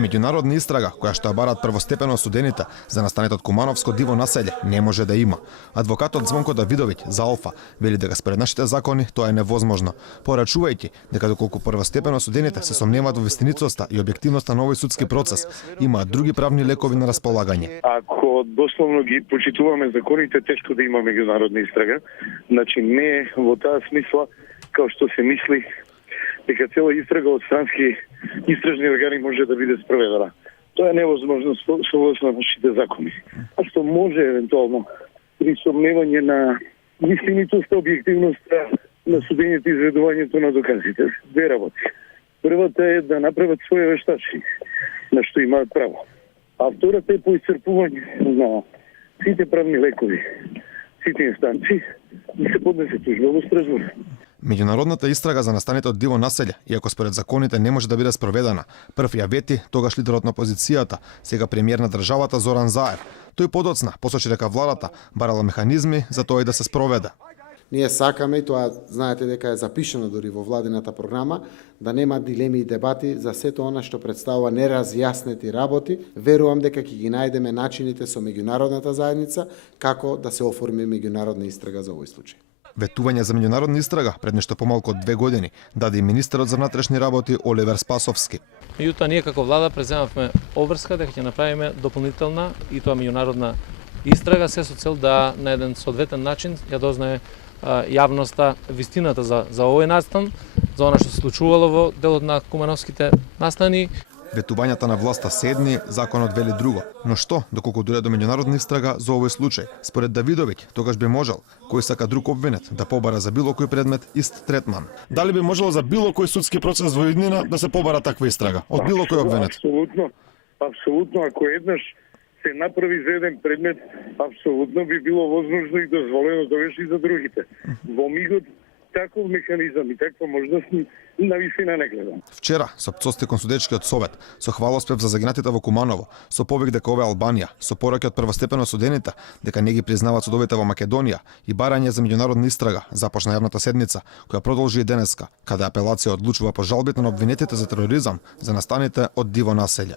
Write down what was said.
Меѓународна истрага, која што ја бараат првостепено осудените за настанетот Кумановско диво населје, не може да има. Адвокатот Звонко Давидовиќ за Алфа вели дека според нашите закони тоа е невозможно, порачувајќи дека доколку првостепено осудените се сомневаат во вистиницоста и објективноста на овој судски процес, имаат други правни лекови на располагање. Ако дословно ги почитуваме законите, тешко да има меѓународна истрага. Значи не во таа смисла како што се мисли дека цела истрага од странски истражни органи може да биде спроведена. Тоа е невозможно согласно нашите закони. А што може евентуално при сомневање на вистинитоста, објективноста на судењето и изведувањето на доказите. Две работи. Првата е да направат своје вештачи, на што имаат право. А втората е поисцрпување на сите правни лекови, сите инстанции, да се поднесе тужба во Страсбург. Меѓународната истрага за настанетот диво населје, иако според законите не може да биде спроведена, прв ја вети тогаш лидерот на опозицијата, сега премиер на државата Зоран Заев. Тој подоцна посочи дека владата барала механизми за тоа и да се спроведе. Ние сакаме, и тоа знаете дека е запишано дури во владината програма, да нема дилеми и дебати за сето она што представува неразјаснети работи. Верувам дека ќе ги најдеме начините со меѓународната заедница како да се оформи меѓународна истрага за овој случај. Ветување за меѓународна истрага пред нешто помалку од 2 години даде и министерот за внатрешни работи Оливер Спасовски. Меѓутоа ние како влада преземавме обврска дека ќе направиме дополнителна и тоа меѓународна истрага се со цел да на еден соодветен начин ја дознае јавноста вистината за овој настан, за она што се случувало во делот на кумановските настани. Ветувањата на власта се едни, законот вели друго. Но што, доколку дојде до меѓународна истрага за овој случај? Според Давидовиќ, тогаш би можел кој сака друг обвинет да побара за било кој предмет ист третман. Дали би можело за било кој судски процес во иднина да се побара таква истрага од било кој обвинет? Апсолутно, ако еднаш се направи за еден предмет, апсолутно би било возможно и дозволено тогаш и за другите. Во мигот таков механизам и таква можност на висина не гледам. Вчера, со пцости кон судечкиот совет, со хвалоспев за загинатите во Куманово, со повик дека ова е Албанија, со пораки од првостепено осудените дека не ги признаваат судовите во Македонија и барање за меѓународна истрага, започна јавната седница, која продолжи и денеска, каде апелација одлучува по жалбите на обвинетите за тероризам за настаните од диво населје.